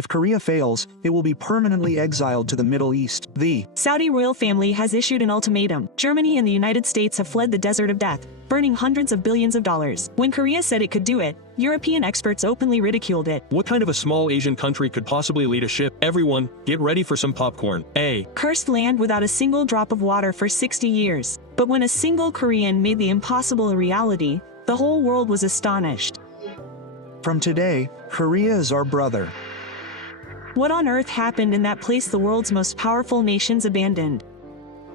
If Korea fails, it will be permanently exiled to the Middle East. The Saudi royal family has issued an ultimatum. Germany and the United States have fled the desert of death, burning hundreds of billions of dollars. When Korea said it could do it, European experts openly ridiculed it. What kind of a small Asian country could possibly lead a ship? Everyone, get ready for some popcorn. A Cursed land without a single drop of water for 60 years. But when a single Korean made the impossible a reality, the whole world was astonished. From today, Korea is our brother. What on earth happened in that place the world's most powerful nations abandoned?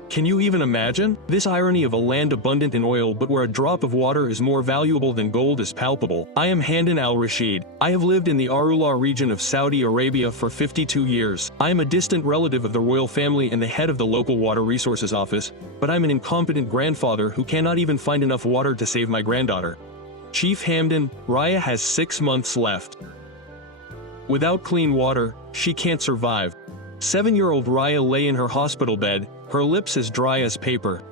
Can you even imagine? This irony of a land abundant in oil but where a drop of water is more valuable than gold is palpable. I am Handon al-Rashid. I have lived in the Arullah region of Saudi Arabia for 52 years. I am a distant relative of the royal family and the head of the local water resources office, but I'm an incompetent grandfather who cannot even find enough water to save my granddaughter. Chief Hamdan, Raya has 6 months left. Without clean water, she can't survive. 7-year-old Raya lay in her hospital bed, her lips as dry as paper.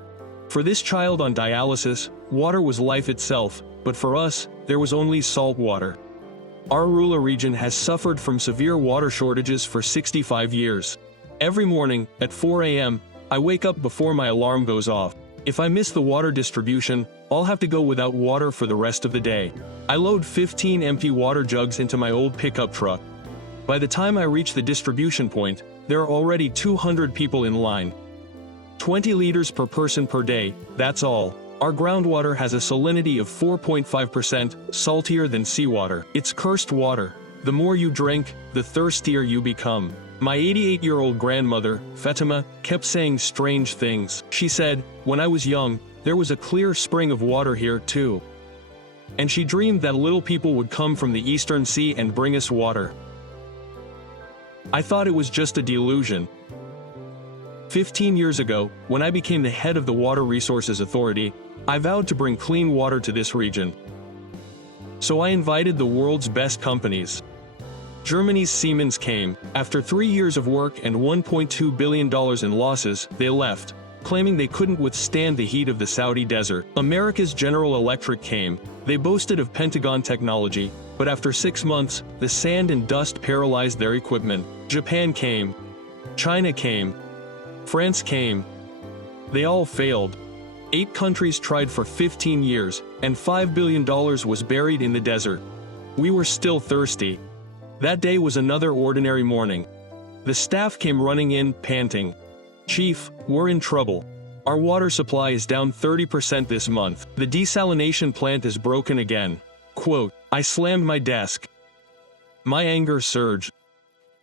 For this child on dialysis, water was life itself, but for us, there was only salt water. Our Arullah region has suffered from severe water shortages for 65 years. Every morning, at 4 a.m., I wake up before my alarm goes off. If I miss the water distribution, I'll have to go without water for the rest of the day. I load 15 empty water jugs into my old pickup truck. By the time I reach the distribution point, there are already 200 people in line. 20 liters per person per day, that's all. Our groundwater has a salinity of 4.5%, saltier than seawater. It's cursed water. The more you drink, the thirstier you become. My 88-year-old grandmother, Fatima, kept saying strange things. She said, when I was young, there was a clear spring of water here too. And she dreamed that little people would come from the Eastern Sea and bring us water. I thought it was just a delusion. 15 years ago, when I became the head of the Water Resources Authority, I vowed to bring clean water to this region. So I invited the world's best companies. Germany's Siemens came. After 3 years of work and $1.2 billion in losses, they left, claiming they couldn't withstand the heat of the Saudi desert. America's General Electric came. They boasted of Pentagon technology, but after 6 months, the sand and dust paralyzed their equipment. Japan came. China came. France came. They all failed. 8 countries tried for 15 years, and $5 billion was buried in the desert. We were still thirsty. That day was another ordinary morning. The staff came running in, panting. Chief, we're in trouble. Our water supply is down 30% this month. The desalination plant is broken again. Quote, I slammed my desk. My anger surged.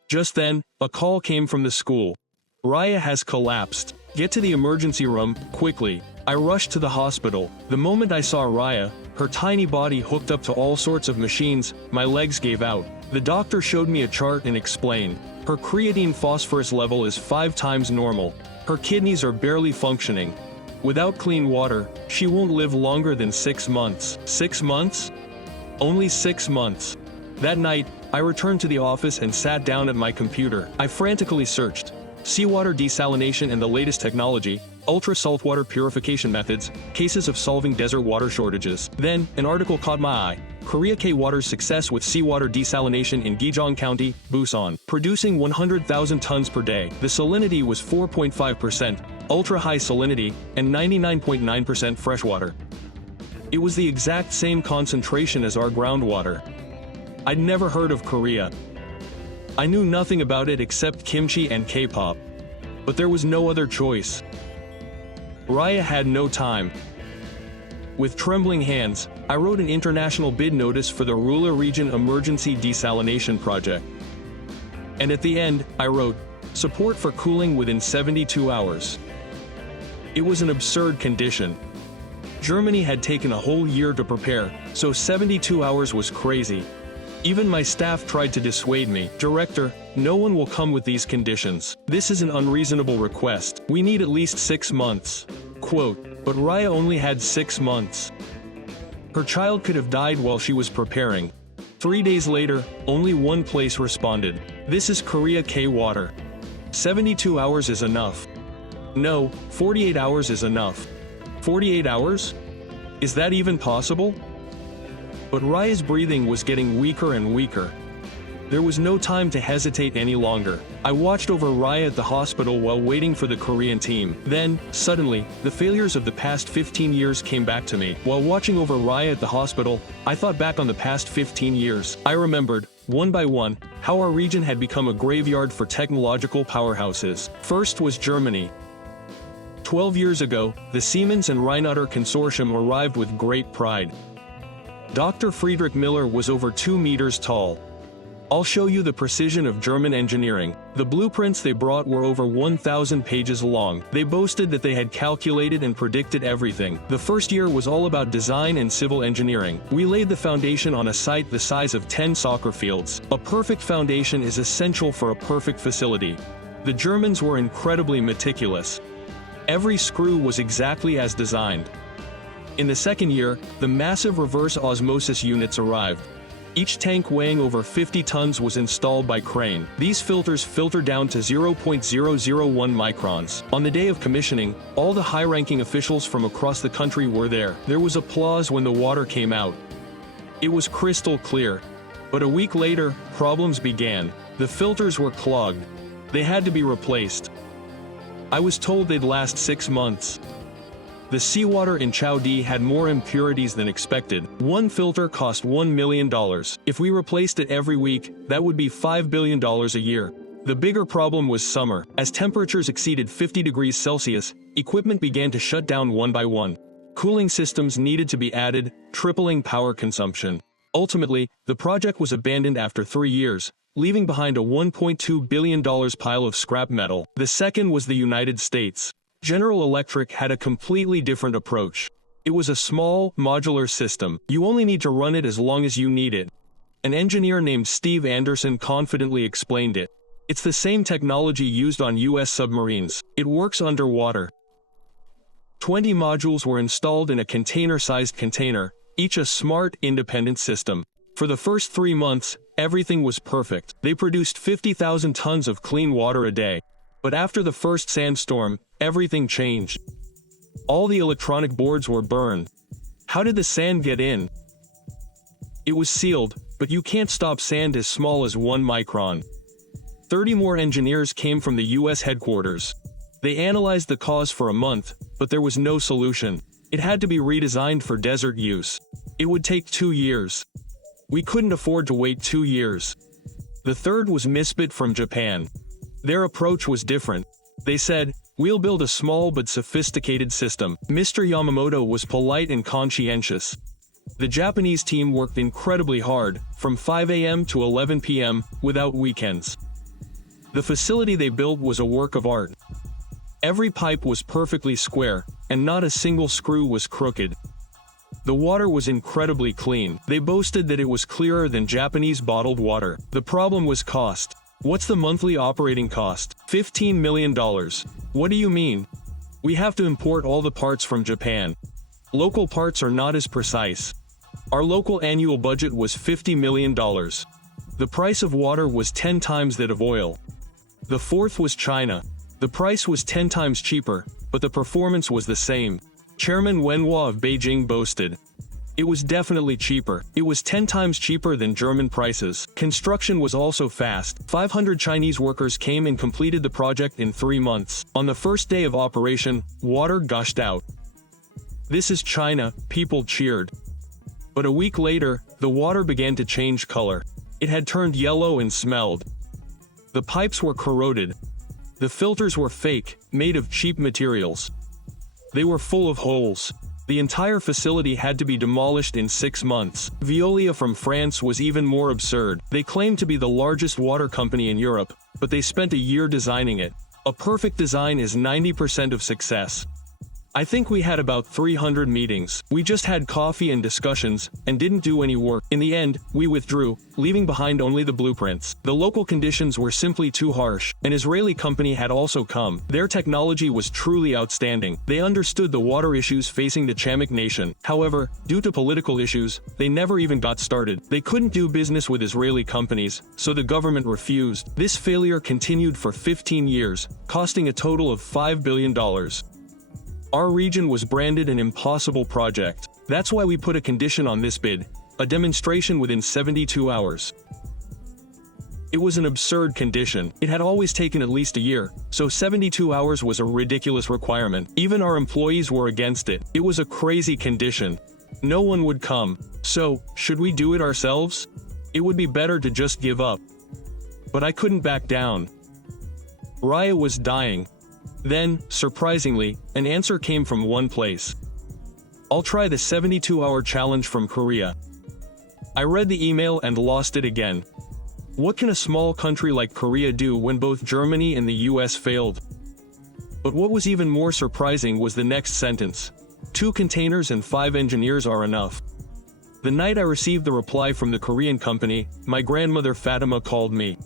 Just then, a call came from the school. Raya has collapsed. Get to the emergency room, quickly. I rushed to the hospital. The moment I saw Raya, her tiny body hooked up to all sorts of machines, my legs gave out. The doctor showed me a chart and explained. Her creatine phosphorus level is 5 times normal. Her kidneys are barely functioning. Without clean water, she won't live longer than 6 months. 6 months? Only 6 months. That night, I returned to the office and sat down at my computer. I frantically searched seawater desalination and the latest technology, ultra-saltwater purification methods, cases of solving desert water shortages. Then, an article caught my eye. Korea K-Water's success with seawater desalination in Gijong County, Busan, producing 100,000 tons per day. The salinity was 4.5%, ultra-high salinity, and 99.9% freshwater. It was the exact same concentration as our groundwater. I'd never heard of Korea. I knew nothing about it except kimchi and K-pop. But there was no other choice. Raya had no time. With trembling hands, I wrote an international bid notice for the Arullah Region Emergency Desalination Project. And at the end, I wrote, support for cooling within 72 hours. It was an absurd condition. Germany had taken a whole year to prepare, so 72 hours was crazy. Even my staff tried to dissuade me. Director, no one will come with these conditions. This is an unreasonable request. We need at least 6 months. Quote, but Raya only had 6 months. Her child could have died while she was preparing. 3 days later, only one place responded. This is Korea K-Water. 72 hours is enough. No, 48 hours is enough. 48 hours? Is that even possible? But Raya's breathing was getting weaker and weaker. There was no time to hesitate any longer. I watched over Raya at the hospital while waiting for the Korean team. Then, suddenly, the failures of the past 15 years came back to me. While watching over Raya at the hospital, I thought back on the past 15 years. I remembered, one by one, how our region had become a graveyard for technological powerhouses. First was Germany. 12 years ago, the Siemens and Rheinutter consortium arrived with great pride. Dr. Friedrich Miller was over 2 meters tall. I'll show you the precision of German engineering. The blueprints they brought were over 1,000 pages long. They boasted that they had calculated and predicted everything. The first year was all about design and civil engineering. We laid the foundation on a site the size of 10 soccer fields. A perfect foundation is essential for a perfect facility. The Germans were incredibly meticulous. Every screw was exactly as designed. In the second year, the massive reverse osmosis units arrived. Each tank weighing over 50 tons was installed by crane. These filters filter down to 0.001 microns. On the day of commissioning, all the high-ranking officials from across the country were there. There was applause when the water came out. It was crystal clear. But a week later, problems began. The filters were clogged. They had to be replaced. I was told they'd last 6 months. The seawater in Chowdi had more impurities than expected. One filter cost $1 million. If we replaced it every week, that would be $5 billion a year. The bigger problem was summer. As temperatures exceeded 50 degrees Celsius, equipment began to shut down one by one. Cooling systems needed to be added, tripling power consumption. Ultimately, the project was abandoned after 3 years, leaving behind a $1.2 billion pile of scrap metal. The second was the United States. General Electric had a completely different approach. It was a small, modular system. You only need to run it as long as you need it. An engineer named Steve Anderson confidently explained it. It's the same technology used on U.S. submarines. It works underwater. 20 modules were installed in a container-sized container, each a smart, independent system. For the first 3 months, everything was perfect. They produced 50,000 tons of clean water a day. But after the first sandstorm, everything changed. All the electronic boards were burned. How did the sand get in? It was sealed, but you can't stop sand as small as 1 micron. 30 more engineers came from the US headquarters. They analyzed the cause for a month, but there was no solution. It had to be redesigned for desert use. It would take 2 years. We couldn't afford to wait 2 years. The third was Misbit from Japan. Their approach was different. They said, "We'll build a small but sophisticated system." Mr. Yamamoto was polite and conscientious. The Japanese team worked incredibly hard, from 5 a.m. to 11 p.m., without weekends. The facility they built was a work of art. Every pipe was perfectly square, and not a single screw was crooked. The water was incredibly clean. They boasted that it was clearer than Japanese bottled water. The problem was cost. What's the monthly operating cost? $15 million. What do you mean? We have to import all the parts from Japan. Local parts are not as precise. Our local annual budget was $50 million. The price of water was 10 times that of oil. The fourth was China. The price was 10 times cheaper, but the performance was the same. Chairman Wenhua of Beijing boasted. It was definitely cheaper. It was 10 times cheaper than German prices. Construction was also fast. 500 Chinese workers came and completed the project in 3 months. On the first day of operation, water gushed out. This is China, people cheered. But a week later, the water began to change color. It had turned yellow and smelled. The pipes were corroded. The filters were fake, made of cheap materials. They were full of holes. The entire facility had to be demolished in 6 months. Veolia from France was even more absurd. They claimed to be the largest water company in Europe, but they spent a year designing it. A perfect design is 90% of success. I think we had about 300 meetings. We just had coffee and discussions, and didn't do any work. In the end, we withdrew, leaving behind only the blueprints. The local conditions were simply too harsh. An Israeli company had also come. Their technology was truly outstanding. They understood the water issues facing the Chamic nation. However, due to political issues, they never even got started. They couldn't do business with Israeli companies, so the government refused. This failure continued for 15 years, costing a total of $5 billion. Our region was branded an impossible project. That's why we put a condition on this bid, a demonstration within 72 hours. It was an absurd condition. It had always taken at least a year, so 72 hours was a ridiculous requirement. Even our employees were against it. It was a crazy condition. No one would come. So, should we do it ourselves? It would be better to just give up. But I couldn't back down. Raya was dying. Then, surprisingly, an answer came from one place. I'll try the 72-hour challenge from Korea. I read the email and lost it again. What can a small country like Korea do when both Germany and the US failed? But what was even more surprising was the next sentence. 2 containers and 5 engineers are enough. The night I received the reply from the Korean company, my grandmother Fatima called me.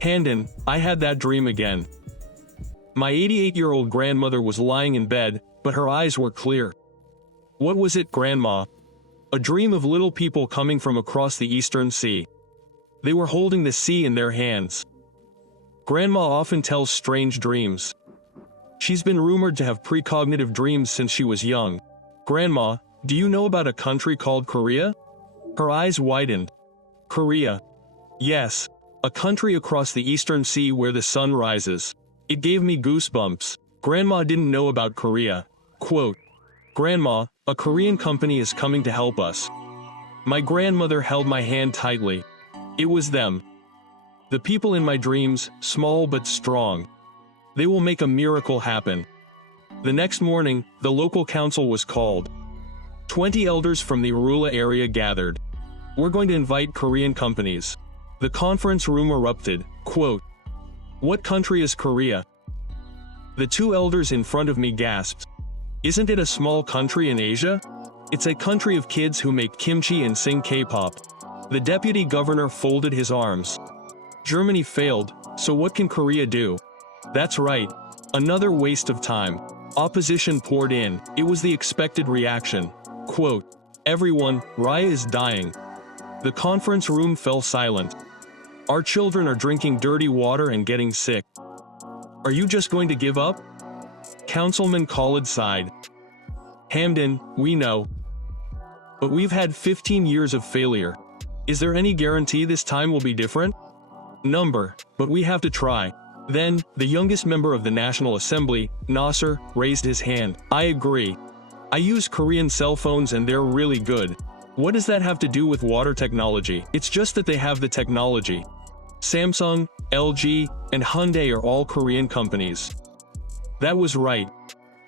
Handin, I had that dream again. My 88-year-old grandmother was lying in bed, but her eyes were clear. What was it, Grandma? A dream of little people coming from across the Eastern Sea. They were holding the sea in their hands. Grandma often tells strange dreams. She's been rumored to have precognitive dreams since she was young. Grandma, do you know about a country called Korea? Her eyes widened. Korea. Yes, a country across the Eastern Sea where the sun rises. It gave me goosebumps. Grandma didn't know about Korea. Quote, Grandma, a Korean company is coming to help us. My grandmother held my hand tightly. It was them. The people in my dreams, small but strong. They will make a miracle happen. The next morning, the local council was called. 20 elders from the Arula area gathered. We're going to invite Korean companies. The conference room erupted. Quote, What country is Korea? The 2 elders in front of me gasped. Isn't it a small country in Asia? It's a country of kids who make kimchi and sing K-pop. The deputy governor folded his arms. Germany failed, so what can Korea do? That's right. Another waste of time. Opposition poured in. It was the expected reaction. Quote, Everyone, Raya is dying. The conference room fell silent. Our children are drinking dirty water and getting sick. Are you just going to give up? Councilman Khalid sighed. Hamdan, we know. But we've had 15 years of failure. Is there any guarantee this time will be different? Number, but we have to try. Then, the youngest member of the National Assembly, Nasser, raised his hand. I agree. I use Korean cell phones and they're really good. What does that have to do with water technology? It's just that they have the technology. Samsung, LG, and Hyundai are all Korean companies. That was right.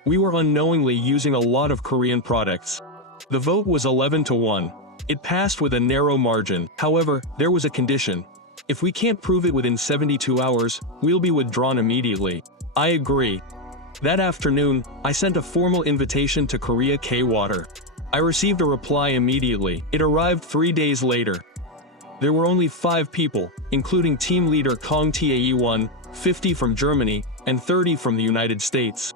We were unknowingly using a lot of Korean products. The vote was 11-1. It passed with a narrow margin. However, there was a condition. If we can't prove it within 72 hours, we'll be withdrawn immediately. I agree. That afternoon, I sent a formal invitation to Korea K-Water. I received a reply immediately. It arrived 3 days later. There were only 5 people, including team leader Kong Tae-won, 50 from Germany, and 30 from the United States.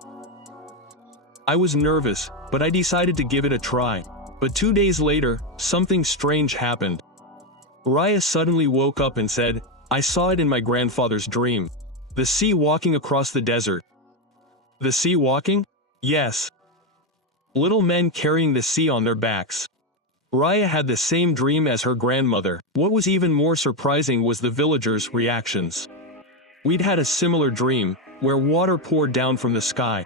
I was nervous, but I decided to give it a try. But 2 days later, something strange happened. Raya suddenly woke up and said, I saw it in my grandfather's dream. The sea walking across the desert. The sea walking? Yes. Little men carrying the sea on their backs. Raya had the same dream as her grandmother. What was even more surprising was the villagers' reactions. We'd had a similar dream, where water poured down from the sky.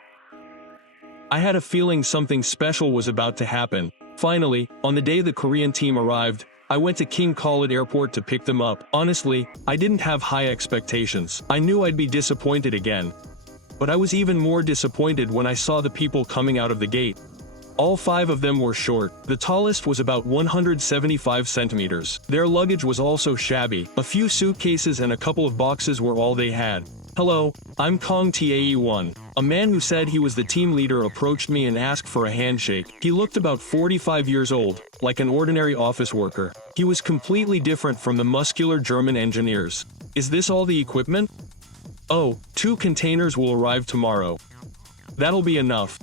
I had a feeling something special was about to happen. Finally, on the day the Korean team arrived, I went to King Khalid Airport to pick them up. Honestly, I didn't have high expectations. I knew I'd be disappointed again. But I was even more disappointed when I saw the people coming out of the gate. All 5 of them were short. The tallest was about 175 centimeters. Their luggage was also shabby. A few suitcases and a couple of boxes were all they had. Hello, I'm Kong Tae-won. A man who said he was the team leader approached me and asked for a handshake. He looked about 45 years old, like an ordinary office worker. He was completely different from the muscular German engineers. Is this all the equipment? Oh, 2 containers will arrive tomorrow. That'll be enough.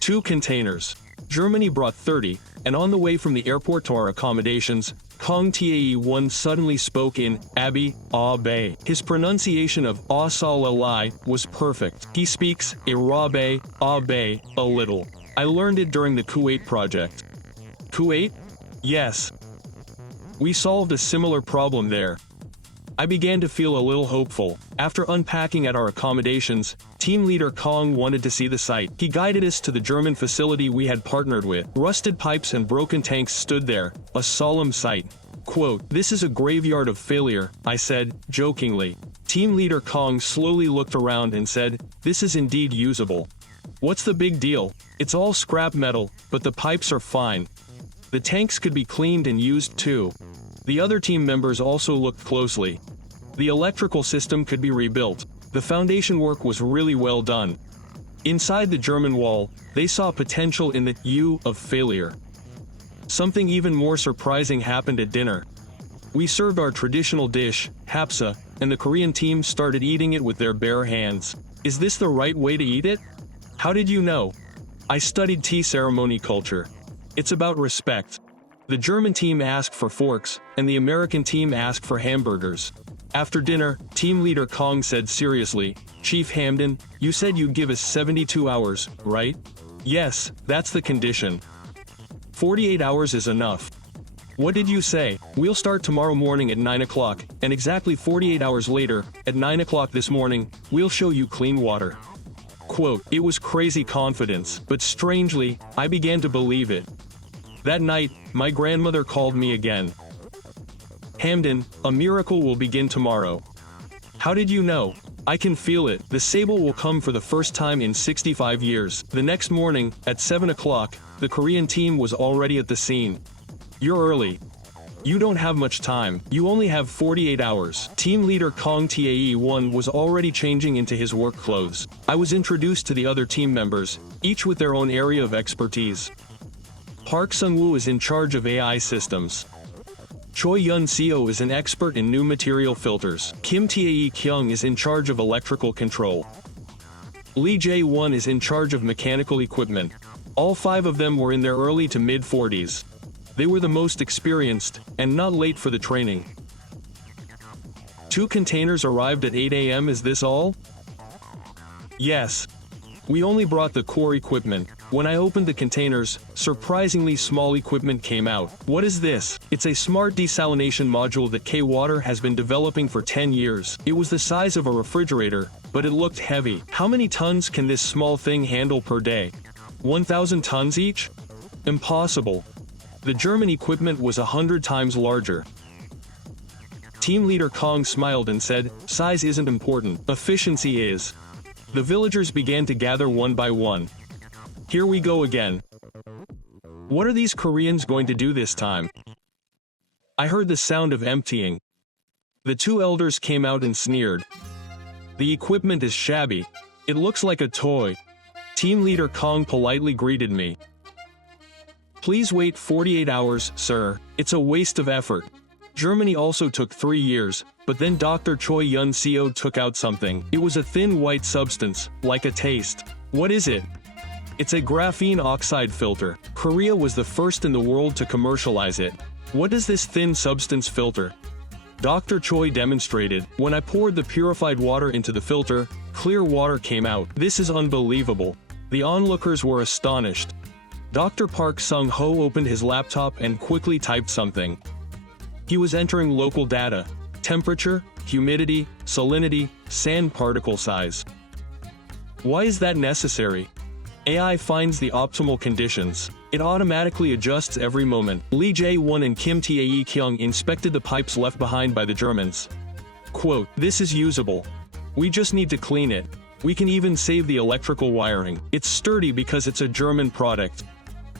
2 containers. Germany brought 30, and on the way from the airport to our accommodations, Kong Tae-won suddenly spoke in Abi, Abe. His pronunciation of Asalalai was perfect. He speaks Irabe, Abe, a little. I learned it during the Kuwait project. Kuwait? Yes. We solved a similar problem there. I began to feel a little hopeful. After unpacking at our accommodations, team leader Kong wanted to see the site. He guided us to the German facility we had partnered with. Rusted pipes and broken tanks stood there, a solemn sight. Quote, "This is a graveyard of failure," I said, jokingly. Team leader Kong slowly looked around and said, "This is indeed usable. What's the big deal? It's all scrap metal, but the pipes are fine. The tanks could be cleaned and used too." The other team members also looked closely. The electrical system could be rebuilt. The foundation work was really well done. Inside the German wall, they saw potential in the U of failure. Something even more surprising happened at dinner. We served our traditional dish, hapsa, and the Korean team started eating it with their bare hands. Is this the right way to eat it? How did you know? I studied tea ceremony culture. It's about respect. The German team asked for forks, and the American team asked for hamburgers. After dinner, team leader Kong said seriously, "Chief Hamden, you said you'd give us 72 hours, right?" "Yes, that's the condition. 48 hours is enough." "What did you say?" "We'll start tomorrow morning at 9 o'clock, and exactly 48 hours later, at 9 o'clock this morning, we'll show you clean water." Quote, it was crazy confidence, but strangely, I began to believe it. That night, my grandmother called me again. "Hamden, a miracle will begin tomorrow." "How did you know?" "I can feel it. The sable will come for the first time in 65 years." The next morning, at 7 o'clock, the Korean team was already at the scene. "You're early. You don't have much time. You only have 48 hours. Team leader Kong Tae-1 was already changing into his work clothes. I was introduced to the other team members, each with their own area of expertise. Park Sung-woo is in charge of AI systems. Choi Yun-seo is an expert in new material filters. Kim Tae-kyung is in charge of electrical control. Lee Jae-won is in charge of mechanical equipment. All 5 of them were in their early to mid-40s. They were the most experienced, and not late for the training. 2 containers arrived at 8 a.m. Is this all? Yes. We only brought the core equipment. When I opened the containers, surprisingly small equipment came out. What is this? It's a smart desalination module that K-Water has been developing for 10 years. It was the size of a refrigerator, but it looked heavy. How many tons can this small thing handle per day? 1,000 tons each? Impossible. The German equipment was 100 times larger. Team leader Kong smiled and said, "Size isn't important, efficiency is." The villagers began to gather one by one. Here we go again. What are these Koreans going to do this time? I heard the sound of emptying. The 2 elders came out and sneered. The equipment is shabby. It looks like a toy. Team leader Kong politely greeted me. Please wait 48 hours, sir. It's a waste of effort. Germany also took 3 years, but then Dr. Choi Yun-seo took out something. It was a thin white substance, like a taste. What is it? It's a graphene oxide filter. Korea was the first in the world to commercialize it. What does this thin substance filter? Dr. Choi demonstrated. When I poured the purified water into the filter, clear water came out. This is unbelievable. The onlookers were astonished. Dr. Park Sung-ho opened his laptop and quickly typed something. He was entering local data: temperature, humidity, salinity, sand particle size. Why is that necessary? AI finds the optimal conditions. It automatically adjusts every moment. Lee Jae-won and Kim Tae-kyung inspected the pipes left behind by the Germans. Quote, "This is usable. We just need to clean it. We can even save the electrical wiring. It's sturdy because it's a German product."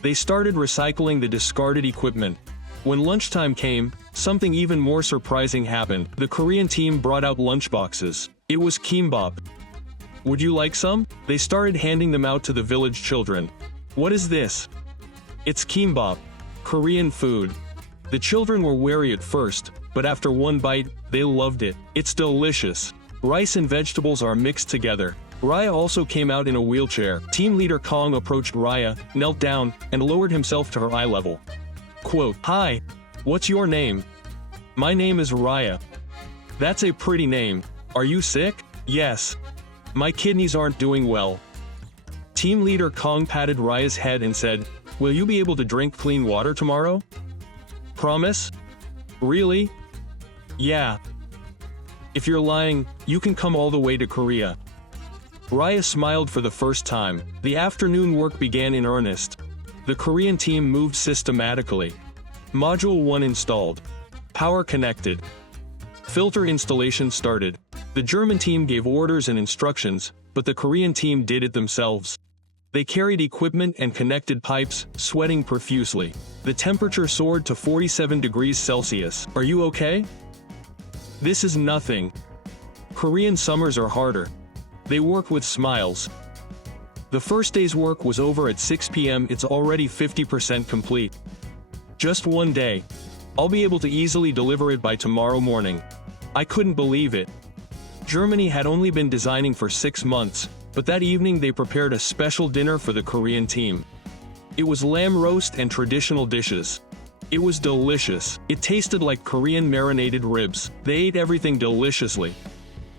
They started recycling the discarded equipment. When lunchtime came, something even more surprising happened. The Korean team brought out lunchboxes. It was kimbap. Would you like some? They started handing them out to the village children. What is this? It's kimbap, Korean food. The children were wary at first, but after one bite, they loved it. It's delicious. Rice and vegetables are mixed together. Raya also came out in a wheelchair. Team leader Kong approached Raya, knelt down, and lowered himself to her eye level. Quote, "Hi. What's your name?" "My name is Raya." "That's a pretty name. Are you sick?" "Yes. My kidneys aren't doing well." Team leader Kong patted Raya's head and said, "Will you be able to drink clean water tomorrow?" "Promise?" "Really?" "Yeah." If you're lying, you can come all the way to Korea. Raya smiled for the first time. The afternoon work began in earnest. The Korean team moved systematically. Module 1 installed. Power connected. Filter installation started. The German team gave orders and instructions, but the Korean team did it themselves. They carried equipment and connected pipes, sweating profusely. The temperature soared to 47 degrees Celsius. Are you okay? This is nothing. Korean summers are harder. They work with smiles. The first day's work was over at 6 p.m. It's already 50% complete. Just one day. I'll be able to easily deliver it by tomorrow morning. I couldn't believe it. Germany had only been designing for 6 months, but that evening they prepared a special dinner for the Korean team. It was lamb roast and traditional dishes. It was delicious. It tasted like Korean marinated ribs. They ate everything deliciously.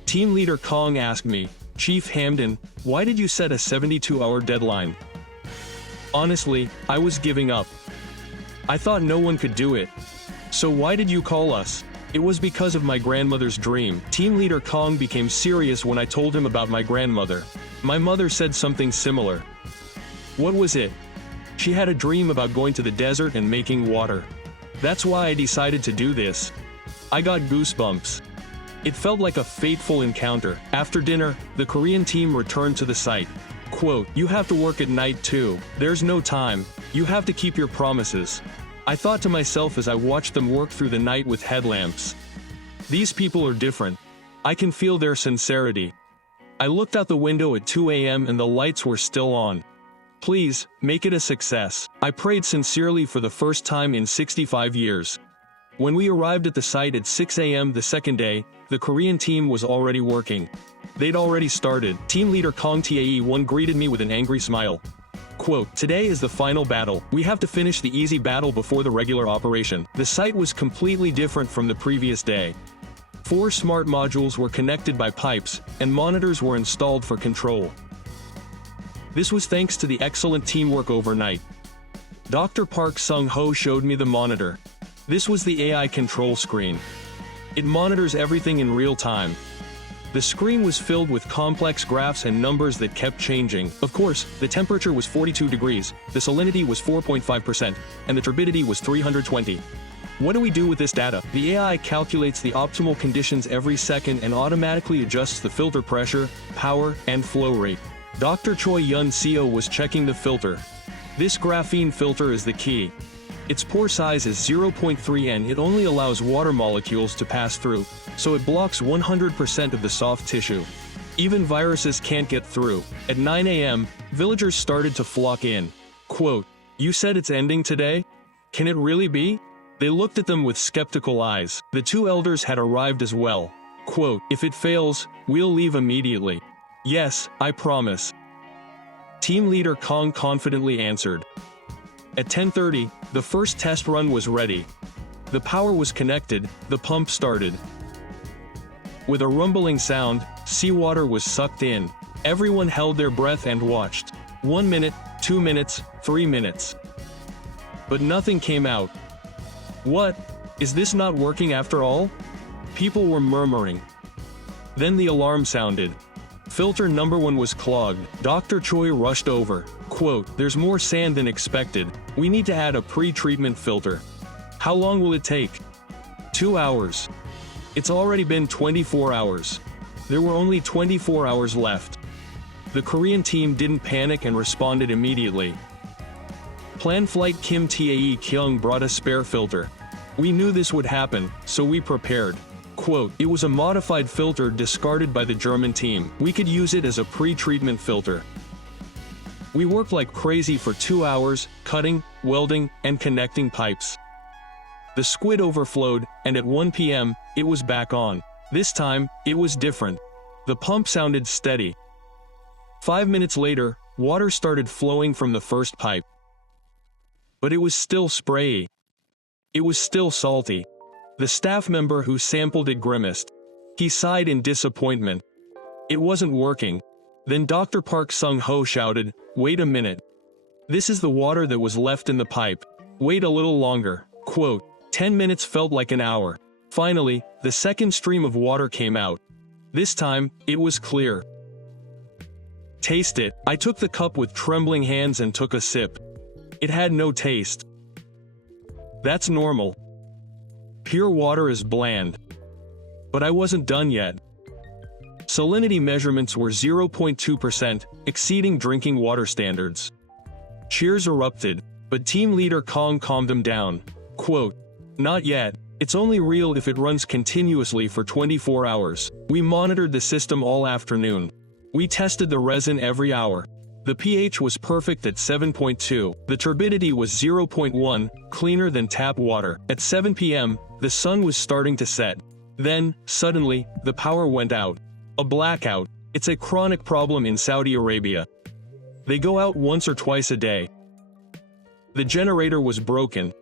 Team leader Kong asked me, "Chief Hamden, why did you set a 72-hour deadline?" Honestly, I was giving up. I thought no one could do it. So why did you call us? It was because of my grandmother's dream. Team leader Kong became serious when I told him about my grandmother. My mother said something similar. What was it? She had a dream about going to the desert and making water. That's why I decided to do this. I got goosebumps. It felt like a fateful encounter. After dinner, the Korean team returned to the site. Quote, "You have to work at night too. There's no time. You have to keep your promises." I thought to myself as I watched them work through the night with headlamps. These people are different. I can feel their sincerity. I looked out the window at 2 a.m. and the lights were still on. Please, make it a success. I prayed sincerely for the first time in 65 years. When we arrived at the site at 6 a.m. the second day, the Korean team was already working. They'd already started. Team leader Kong Tae-won greeted me with an angry smile. Quote, "Today is the final battle. We have to finish the easy battle before the regular operation." The site was completely different from the previous day. 4 smart modules were connected by pipes, and monitors were installed for control. This was thanks to the excellent teamwork overnight. Dr. Park Sung-ho showed me the monitor. This was the AI control screen. It monitors everything in real time. The screen was filled with complex graphs and numbers that kept changing. Of course, the temperature was 42 degrees, the salinity was 4.5%, and the turbidity was 320. What do we do with this data? The AI calculates the optimal conditions every second and automatically adjusts the filter pressure, power, and flow rate. Dr. Choi Yun-seo was checking the filter. This graphene filter is the key. Its pore size is 0.3 and it only allows water molecules to pass through, so it blocks 100% of the soft tissue. Even viruses can't get through. At 9 a.m., villagers started to flock in. Quote, "You said it's ending today? Can it really be?" They looked at them with skeptical eyes. The 2 elders had arrived as well. Quote, "If it fails, we'll leave immediately." "Yes, I promise." Team leader Kong confidently answered. At 10:30, the first test run was ready. The power was connected, the pump started. With a rumbling sound, seawater was sucked in. Everyone held their breath and watched. 1 minute, 2 minutes, 3 minutes. But nothing came out. What? Is this not working after all? People were murmuring. Then the alarm sounded. Filter number 1 was clogged. Dr. Choi rushed over. Quote, "There's more sand than expected. We need to add a pre-treatment filter." "How long will it take?" 2 hours. It's already been 24 hours. There were only 24 hours left. The Korean team didn't panic and responded immediately. Plan flight Kim Tae-kyung brought a spare filter. We knew this would happen, so we prepared. Quote, "It was a modified filter discarded by the German team. We could use it as a pre-treatment filter." We worked like crazy for 2 hours, cutting, welding, and connecting pipes. The squid overflowed, and at 1 p.m., it was back on. This time, it was different. The pump sounded steady. 5 minutes later, water started flowing from the first pipe. But it was still sprayy. It was still salty. The staff member who sampled it grimaced. He sighed in disappointment. It wasn't working. Then Dr. Park Sung-ho shouted, "Wait a minute. This is the water that was left in the pipe. Wait a little longer." Quote, 10 minutes felt like an hour. Finally, the second stream of water came out. This time, it was clear. Taste it. I took the cup with trembling hands and took a sip. It had no taste. That's normal. Pure water is bland. But I wasn't done yet. Salinity measurements were 0.2%, exceeding drinking water standards. Cheers erupted, but team leader Kong calmed them down. Quote, "Not yet. It's only real if it runs continuously for 24 hours. We monitored the system all afternoon. We tested the resin every hour. The pH was perfect at 7.2. The turbidity was 0.1, cleaner than tap water. At 7 p.m., the sun was starting to set. Then, suddenly, the power went out. A blackout. It's a chronic problem in Saudi Arabia. They go out once or twice a day. The generator was broken.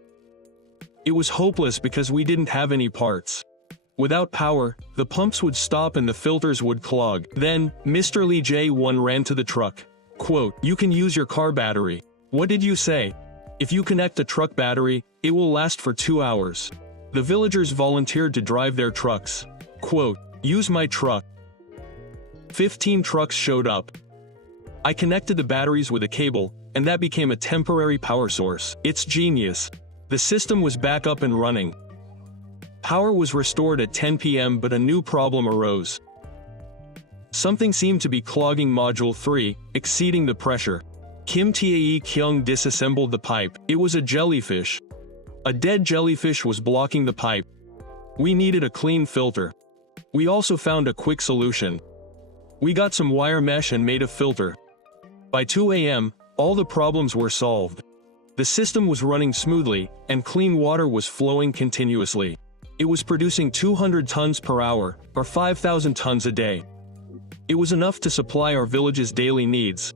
It was hopeless because we didn't have any parts. Without power, the pumps would stop and the filters would clog. Then, Mr. Lee J1 ran to the truck. Quote, "You can use your car battery." What did you say? If you connect the truck battery, it will last for 2 hours. The villagers volunteered to drive their trucks. Quote, "Use my truck." 15 trucks showed up. I connected the batteries with a cable, and that became a temporary power source. It's genius. The system was back up and running. Power was restored at 10 p.m. but a new problem arose. Something seemed to be clogging Module 3, exceeding the pressure. Kim Tae Kyung disassembled the pipe. It was a jellyfish. A dead jellyfish was blocking the pipe. We needed a clean filter. We also found a quick solution. We got some wire mesh and made a filter. By 2 a.m., all the problems were solved. The system was running smoothly, and clean water was flowing continuously. It was producing 200 tons per hour, or 5,000 tons a day. It was enough to supply our village's daily needs.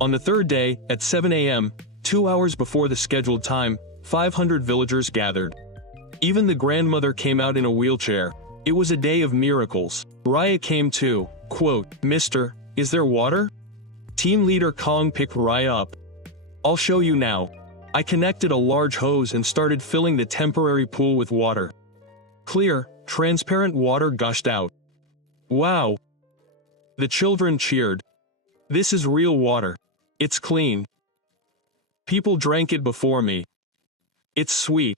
On the third day, at 7 a.m., 2 hours before the scheduled time, 500 villagers gathered. Even the grandmother came out in a wheelchair. It was a day of miracles. Raya came too. Quote, "Mister, is there water?" Team leader Kong picked Raya up. "I'll show you now." I connected a large hose and started filling the temporary pool with water. Clear, transparent water gushed out. Wow! The children cheered. This is real water. It's clean. People drank it before me. It's sweet.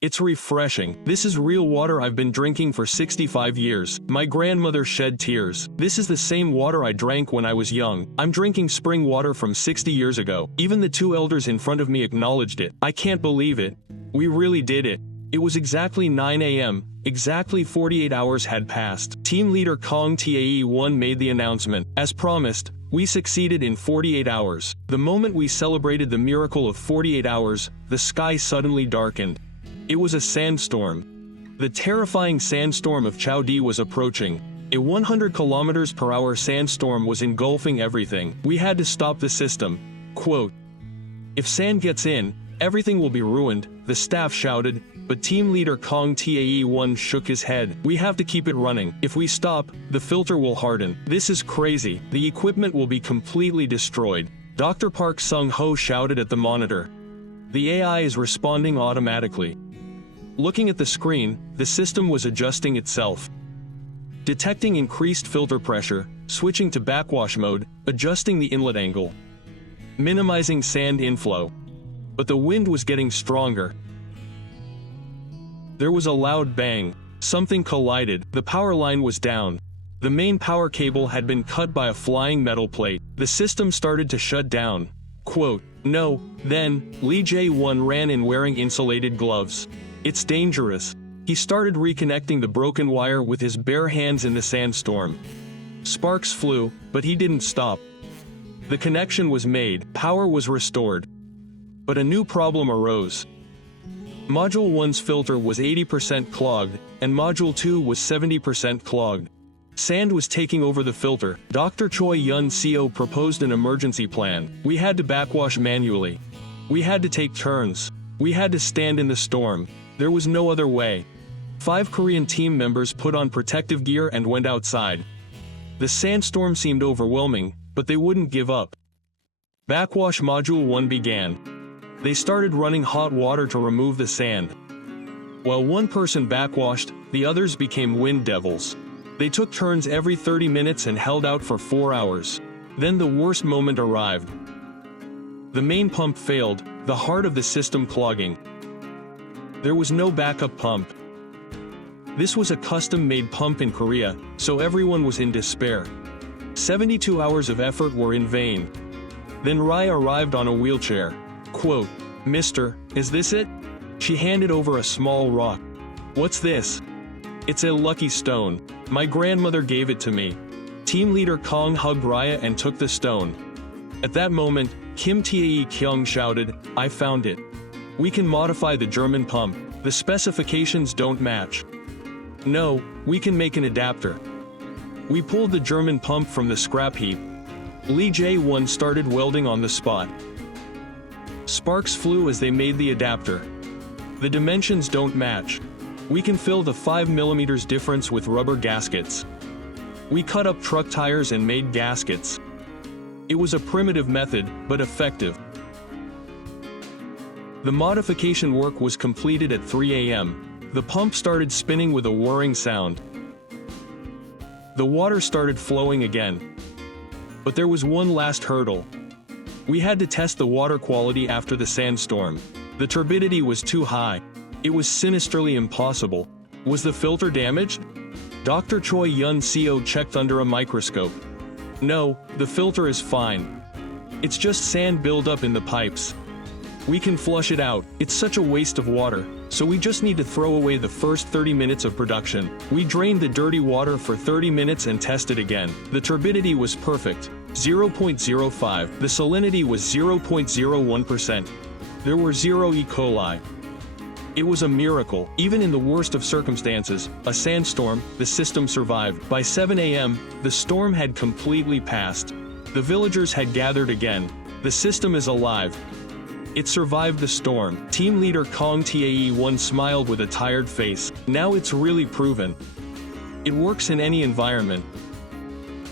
It's refreshing. This is real water I've been drinking for 65 years. My grandmother shed tears. This is the same water I drank when I was young. I'm drinking spring water from 60 years ago. Even the 2 elders in front of me acknowledged it. I can't believe it. We really did it. It was exactly 9 a.m. Exactly 48 hours had passed. Team leader Kong Tae-1 made the announcement. As promised, we succeeded in 48 hours. The moment we celebrated the miracle of 48 hours, the sky suddenly darkened. It was a sandstorm. The terrifying sandstorm of Chowdi was approaching. A 100 km/h sandstorm was engulfing everything. We had to stop the system. Quote, "If sand gets in, everything will be ruined," the staff shouted, but team leader Kong Tae-1 shook his head. "We have to keep it running. If we stop, the filter will harden. This is crazy. The equipment will be completely destroyed." Dr. Park Sung-ho shouted at the monitor. The AI is responding automatically. Looking at the screen, the system was adjusting itself. Detecting increased filter pressure, switching to backwash mode, adjusting the inlet angle. Minimizing sand inflow. But the wind was getting stronger. There was a loud bang. Something collided. The power line was down. The main power cable had been cut by a flying metal plate. The system started to shut down. Quote, "No." Then, Lee Jae-1 ran in wearing insulated gloves. "It's dangerous." He started reconnecting the broken wire with his bare hands in the sandstorm. Sparks flew, but he didn't stop. The connection was made, power was restored. But a new problem arose. Module 1's filter was 80% clogged, and Module 2 was 70% clogged. Sand was taking over the filter. Dr. Choi Yun-seo proposed an emergency plan. We had to backwash manually. We had to take turns. We had to stand in the storm. There was no other way. 5 Korean team members put on protective gear and went outside. The sandstorm seemed overwhelming, but they wouldn't give up. Backwash Module 1 began. They started running hot water to remove the sand. While one person backwashed, the others became wind devils. They took turns every 30 minutes and held out for 4 hours. Then the worst moment arrived. The main pump failed, the heart of the system clogging. There was no backup pump. This was a custom-made pump in Korea, so everyone was in despair. 72 hours of effort were in vain. Then Rai arrived on a wheelchair. Quote, "Mister, is this it?" She handed over a small rock. "What's this?" "It's a lucky stone. My grandmother gave it to me." Team leader Kong hugged Raya and took the stone. At that moment, Kim Tae Kyung shouted, "I found it. We can modify the German pump. The specifications don't match. No, we can make an adapter." We pulled the German pump from the scrap heap. Lee Jae-won started welding on the spot. Sparks flew as they made the adapter. The dimensions don't match. We can fill the 5mm difference with rubber gaskets. We cut up truck tires and made gaskets. It was a primitive method, but effective. The modification work was completed at 3 a.m. The pump started spinning with a whirring sound. The water started flowing again. But there was one last hurdle. We had to test the water quality after the sandstorm. The turbidity was too high. It was sinisterly impossible. Was the filter damaged? Dr. Choi Yun-seo checked under a microscope. No, the filter is fine. It's just sand buildup in the pipes. We can flush it out. It's such a waste of water, so we just need to throw away the first 30 minutes of production. We drained the dirty water for 30 minutes and tested again. The turbidity was perfect, 0.05. The salinity was 0.01%. There were 0 E. coli. It was a miracle. Even in the worst of circumstances, a sandstorm, the system survived. By 7 a.m., the storm had completely passed. The villagers had gathered again. The system is alive. It survived the storm. Team leader Kong Tae-won smiled with a tired face. Now it's really proven. It works in any environment.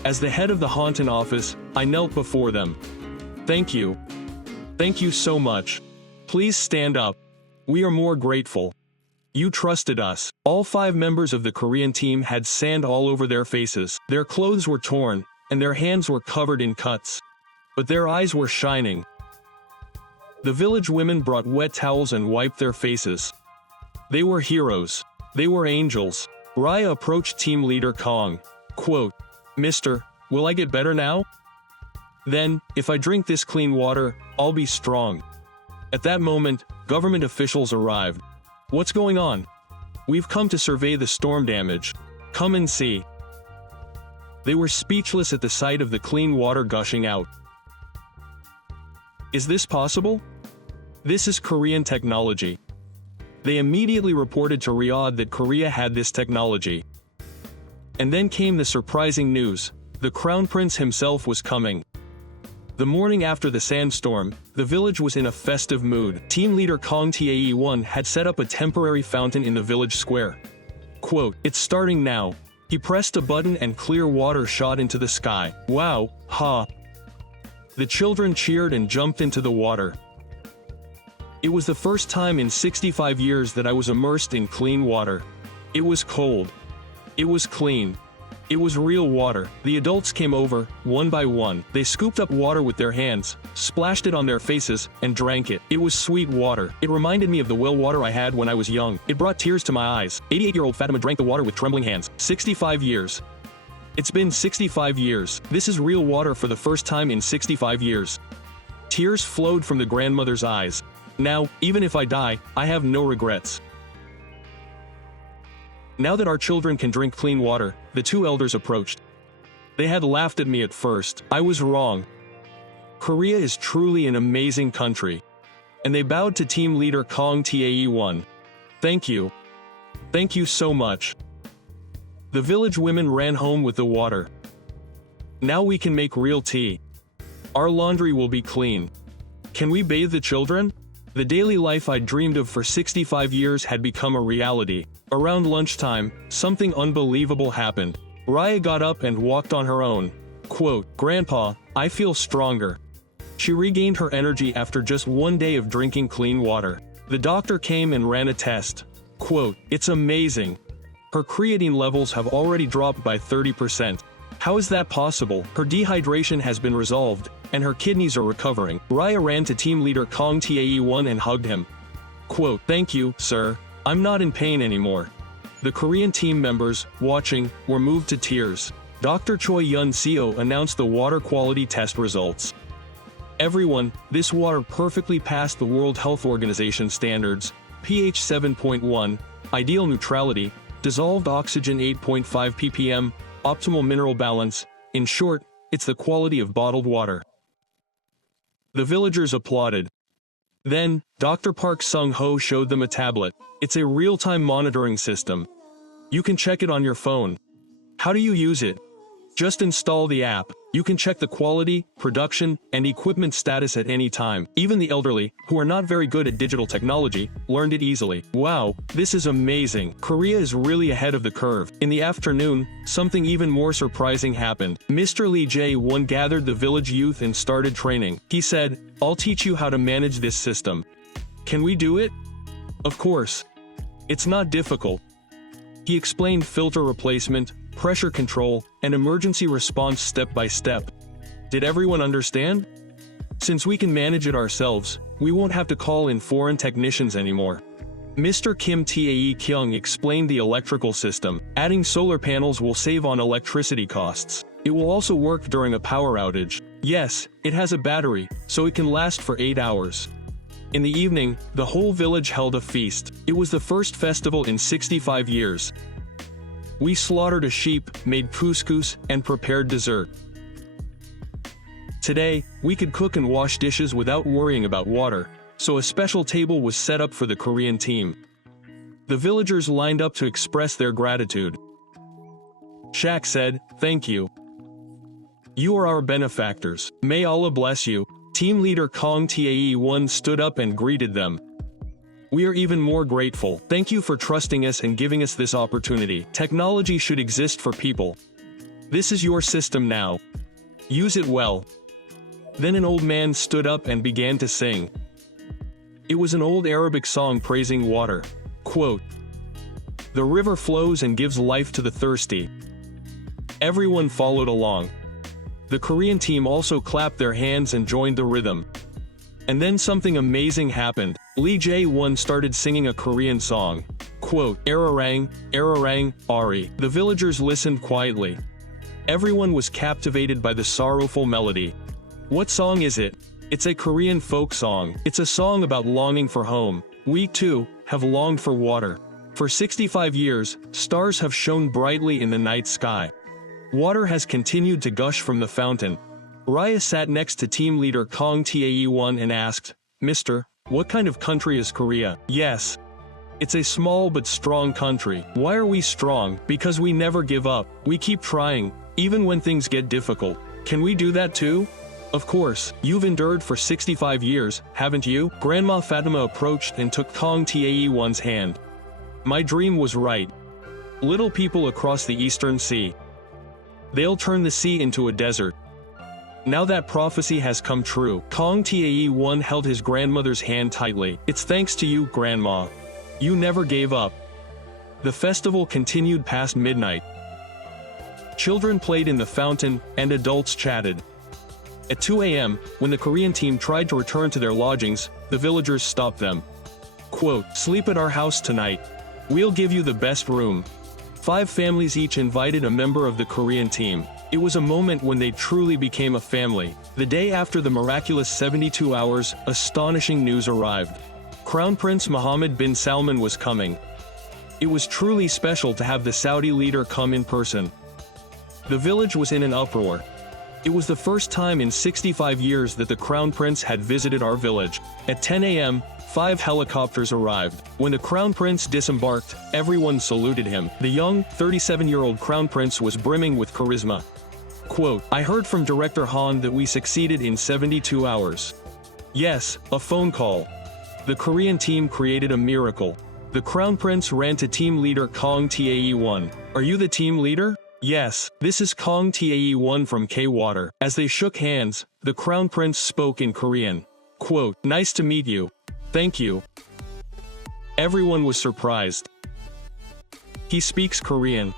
As the head of the Haunton office, I knelt before them. Thank you. Thank you so much. Please stand up. We are more grateful. You trusted us. All 5 members of the Korean team had sand all over their faces. Their clothes were torn, and their hands were covered in cuts. But their eyes were shining. The village women brought wet towels and wiped their faces. They were heroes. They were angels. Raya approached team leader Kong. Quote, "Mister, will I get better now? Then, if I drink this clean water, I'll be strong." At that moment, government officials arrived. "What's going on?" "We've come to survey the storm damage. Come and see." They were speechless at the sight of the clean water gushing out. Is this possible? This is Korean technology. They immediately reported to Riyadh that Korea had this technology. And then came the surprising news. The Crown Prince himself was coming. The morning after the sandstorm, the village was in a festive mood. Team leader Kong Tae-won had set up a temporary fountain in the village square. Quote, "It's starting now." He pressed a button and clear water shot into the sky. Wow, ha. The children cheered and jumped into the water. It was the first time in 65 years that I was immersed in clean water. It was cold. It was clean. It was real water. The adults came over, one by one. They scooped up water with their hands, splashed it on their faces, and drank it. It was sweet water. It reminded me of the well water I had when I was young. It brought tears to my eyes. 88-year-old Fatima drank the water with trembling hands. 65 years. It's been 65 years. This is real water for the first time in 65 years. Tears flowed from the grandmother's eyes. Now, even if I die, I have no regrets. Now that our children can drink clean water, the 2 elders approached. They had laughed at me at first. I was wrong. Korea is truly an amazing country. And they bowed to team leader Kong Tae-won. Thank you. Thank you so much. The village women ran home with the water. Now we can make real tea. Our laundry will be clean. Can we bathe the children? The daily life I dreamed of for 65 years had become a reality. Around lunchtime, something unbelievable happened. Raya got up and walked on her own. Quote, "Grandpa, I feel stronger." She regained her energy after just 1 day of drinking clean water. The doctor came and ran a test. Quote, "It's amazing. Her creatine levels have already dropped by 30%. How is that possible? Her dehydration has been resolved, and her kidneys are recovering." Raya ran to team leader Kong Tae-won and hugged him. Quote, "Thank you, sir. I'm not in pain anymore." The Korean team members, watching, were moved to tears. Dr. Choi Yun-seo announced the water quality test results. "Everyone, this water perfectly passed the World Health Organization standards, pH 7.1, ideal neutrality, dissolved oxygen 8.5 ppm, optimal mineral balance. In short, it's the quality of bottled water." The villagers applauded. Then, Dr. Park Sung-ho showed them a tablet. It's a real-time monitoring system. You can check it on your phone. How do you use it? Just install the app. You can check the quality, production, and equipment status at any time. Even the elderly, who are not very good at digital technology, learned it easily. Wow, this is amazing. Korea is really ahead of the curve. In the afternoon, something even more surprising happened. Mr. Lee Jae-won gathered the village youth and started training. He said, "I'll teach you how to manage this system. Can we do it?" Of course. It's not difficult. He explained filter replacement, pressure control, and emergency response step by step. Did everyone understand? Since we can manage it ourselves, we won't have to call in foreign technicians anymore. Mr. Kim Tae-kyung explained the electrical system. Adding solar panels will save on electricity costs. It will also work during a power outage. Yes, it has a battery, so it can last for 8 hours. In the evening, the whole village held a feast. It was the first festival in 65 years. We slaughtered a sheep, made couscous, and prepared dessert. Today, we could cook and wash dishes without worrying about water, so a special table was set up for the Korean team. The villagers lined up to express their gratitude. Shak said, "Thank you. You are our benefactors. May Allah bless you." Team leader Kong Tae-won stood up and greeted them. "We are even more grateful. Thank you for trusting us and giving us this opportunity. Technology should exist for people. This is your system now. Use it well." Then an old man stood up and began to sing. It was an old Arabic song praising water. Quote, "The river flows and gives life to the thirsty." Everyone followed along. The Korean team also clapped their hands and joined the rhythm. And then something amazing happened. Lee Jae-won started singing a Korean song. Quote, "Ararang, Ararang, Ari." The villagers listened quietly. Everyone was captivated by the sorrowful melody. "What song is it?" "It's a Korean folk song. It's a song about longing for home. We, too, have longed for water. For 65 years, stars have shone brightly in the night sky. Water has continued to gush from the fountain." Raya sat next to team leader Kong Tae-won and asked, "Mister, what kind of country is Korea?" "Yes. It's a small but strong country." "Why are we strong?" "Because we never give up. We keep trying, even when things get difficult." "Can we do that too?" "Of course. You've endured for 65 years, haven't you?" Grandma Fatima approached and took Kong Tae-won's hand. "My dream was right. Little people across the Eastern Sea. They'll turn the sea into a desert. Now that prophecy has come true." Kong Tae-won held his grandmother's hand tightly. "It's thanks to you, Grandma. You never gave up." The festival continued past midnight. Children played in the fountain, and adults chatted. At 2 a.m., when the Korean team tried to return to their lodgings, the villagers stopped them. Quote, "Sleep at our house tonight. We'll give you the best room." 5 families each invited a member of the Korean team. It was a moment when they truly became a family. The day after the miraculous 72 hours, astonishing news arrived. Crown Prince Mohammed bin Salman was coming. It was truly special to have the Saudi leader come in person. The village was in an uproar. It was the first time in 65 years that the Crown Prince had visited our village. At 10 a.m., 5 helicopters arrived. When the Crown Prince disembarked, everyone saluted him. The young, 37-year-old Crown Prince was brimming with charisma. Quote, "I heard from Director Han that we succeeded in 72 hours. Yes, a phone call. The Korean team created a miracle." The Crown Prince ran to team leader Kong Tae-won. "Are you the team leader?" "Yes, this is Kong Tae-won from K-Water." As they shook hands, the Crown Prince spoke in Korean. Quote, "Nice to meet you. Thank you." Everyone was surprised. He speaks Korean.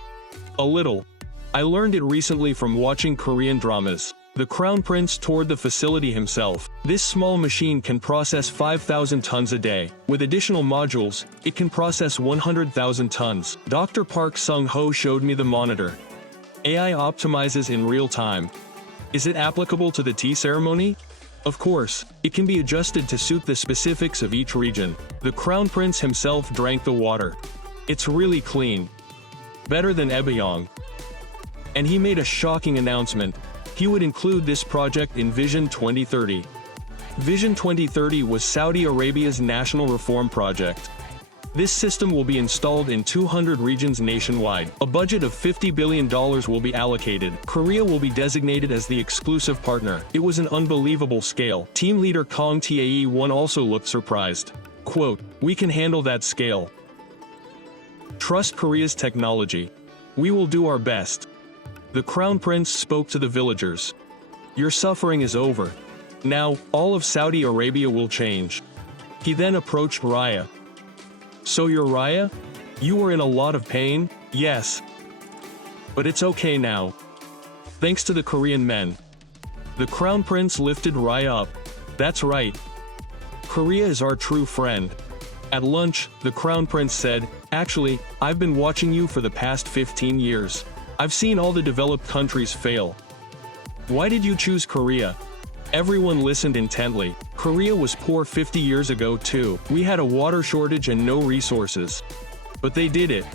A little. I learned it recently from watching Korean dramas. The Crown Prince toured the facility himself. This small machine can process 5,000 tons a day. With additional modules, it can process 100,000 tons. Dr. Park Sung-ho showed me the monitor. AI optimizes in real time. Is it applicable to the tea ceremony? Of course, it can be adjusted to suit the specifics of each region. The Crown Prince himself drank the water. It's really clean. Better than Ebyong. And he made a shocking announcement. He would include this project in Vision 2030. Vision 2030 was Saudi Arabia's national reform project. This system will be installed in 200 regions nationwide. A budget of $50 billion will be allocated. Korea will be designated as the exclusive partner. It was an unbelievable scale. Team leader Kong Tae-won also looked surprised. Quote, "We can handle that scale. Trust Korea's technology. We will do our best." The Crown Prince spoke to the villagers. Your suffering is over. Now, all of Saudi Arabia will change. He then approached Raya. So you're Raya? You were in a lot of pain? Yes. But it's okay now. Thanks to the Korean men. The Crown Prince lifted Raya up. That's right. Korea is our true friend. At lunch, the Crown Prince said, "Actually, I've been watching you for the past 15 years. I've seen all the developed countries fail. Why did you choose Korea?" Everyone listened intently. Korea was poor 50 years ago too. We had a water shortage and no resources. But they did it.